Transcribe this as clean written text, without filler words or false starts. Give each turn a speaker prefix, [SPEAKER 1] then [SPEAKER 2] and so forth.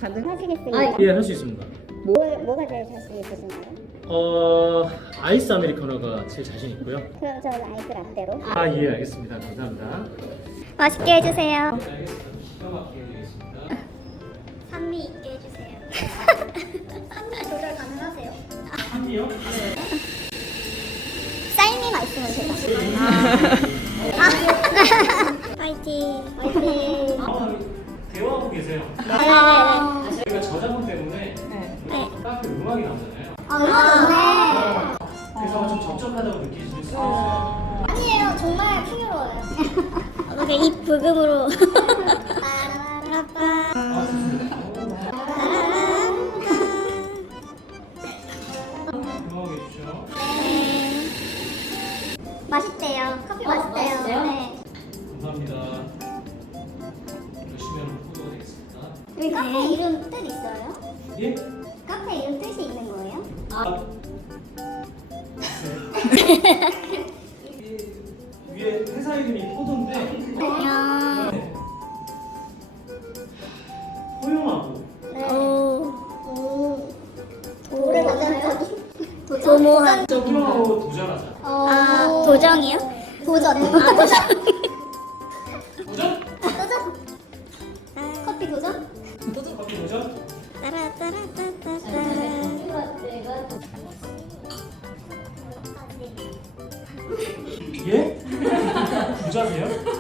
[SPEAKER 1] 가능하시겠습니까?
[SPEAKER 2] 예, 할 수 있습니다.
[SPEAKER 1] 뭐가 제일 자신 있으신가요?
[SPEAKER 2] 아이스 아메리카노가 제일 자신 있고요.
[SPEAKER 1] 그럼 저는 아이스 라떼로.
[SPEAKER 2] 아, 예, 알겠습니다. 감사합니다.
[SPEAKER 1] 맛있게 해주세요.
[SPEAKER 2] 네, 알겠습니다. 기가 막히게 드리겠습니다.
[SPEAKER 1] 산미 있게 해주세요. 산미 조절 가능하세요?
[SPEAKER 2] 한이요?
[SPEAKER 1] 사인이만 있으면 돼요. 파이팅. 파이팅.
[SPEAKER 2] 대화하고 계세요.
[SPEAKER 1] 네.
[SPEAKER 2] 저희가 저작권 때문에 카페 음악이 나오잖아요.
[SPEAKER 1] 네.
[SPEAKER 2] 그래서 좀 적적하다고 느끼실 수 있어요.
[SPEAKER 1] 아니에요. 정말 풍요로워요. 어떻게 입 불금으로.
[SPEAKER 2] 음악해 주시죠.
[SPEAKER 1] 맛있대요. 커피 맛있대요. 네.
[SPEAKER 2] 감사합니다. 열심히 하는 후보가 되겠습니다.
[SPEAKER 1] 여기 카페 이름 뜻 있어요?
[SPEAKER 2] 예?
[SPEAKER 1] 카페 이름 뜻이 있는 거예요?
[SPEAKER 2] 위에 회사 이름이 포도인데
[SPEAKER 1] 안녕.
[SPEAKER 2] 네. 허용하고
[SPEAKER 1] 돌을 만드는 도모한.
[SPEAKER 2] 허용하고 도전하자.
[SPEAKER 1] 도정이요? 도전. 도전.
[SPEAKER 2] 도전?
[SPEAKER 1] 도전. 커피 도전?
[SPEAKER 2] 커피 도전? 예? 부자세요?